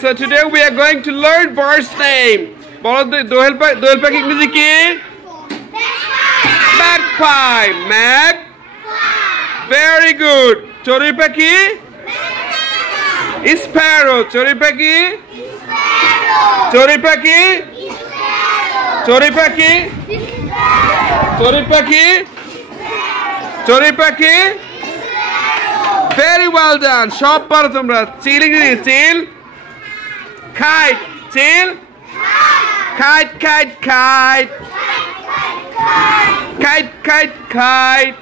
so today we are going to learn bird's name. বলো দোয়েল পাখি ইংরেজি কি? Magpie. Mag. Very good. চড়ুই পাখি? Sparrow. চড়ুই পাখি? চড়ুই পাখি? চড়ুই পাখি? চড়ুই পাখি? চড়ুই পাখি? Very well done. সব পারো তোমরা। চিল ইংরেজি চিল? Kite. চিল? Kite, kite, kite. Kite, kite, kite.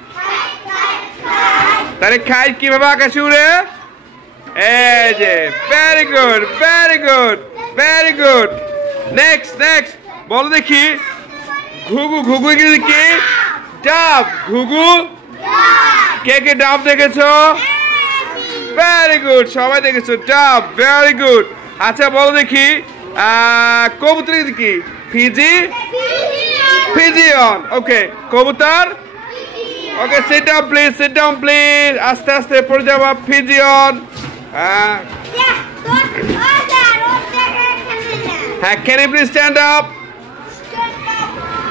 তাহলে kite কিভাবে আকাশে উড়ে? এই যে very good, very good, very good. Next. বলো দেখি। ঘুঘু ইংরেজি কি? Dove. ঘুঘু? কে ডাব দেখেছো? Very good. সবাই দেখেছো ডাব। Very good. আচ্ছা বলো দেখি কবুতর কি? Pigeon. Okay. কবুতর? Okay, sit down please. আস্তে পড়ে যাবা pigeon. হ্যাঁ, can you please stand up?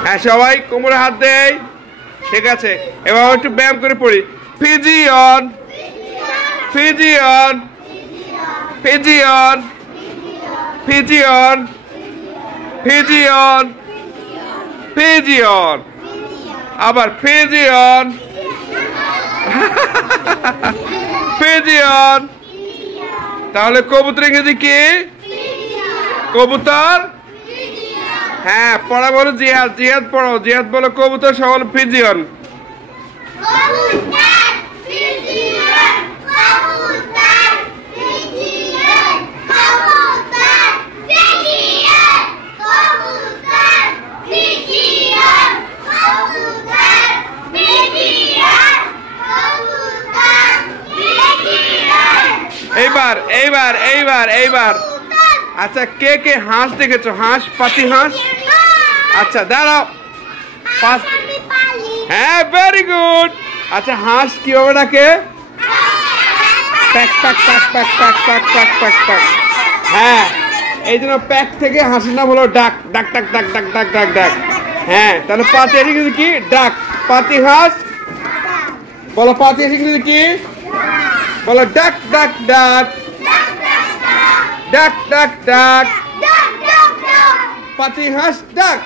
হ্যাঁ, সবাই কোমরে হাত দেয়। ঠিক আছে, এবার একটু ব্যায়াম করে পড়ি। Pigeon. আবার pigeon. তাহলে কবুতর ইংরেজি কি? কবুতর? হ্যাঁ, পড়া বলো জিহাদ পড়ো। জিহাদ বলো কবুতর, সবাই pigeon. এইবার আচ্ছা, কে হাঁস দেখেছো? হাঁস, পাতি হাঁস? আচ্ছা দাঁড়াও। হ্যাঁ, ভেরি গুড। আচ্ছা, হাঁস কিভাবে ডাকে? প্যাক। হ্যাঁ, এই জন্য প্যাক থেকে হাঁসের নাম হলো ডাক। হ্যাঁ, তাহলে পাতি হাঁস ইংরেজি কি? ডাক। পাতি হাঁস বলো। পাতি হাঁস ইংরেজি কি? বলো ডাক। ডাক। পাতি হাঁস ডাক।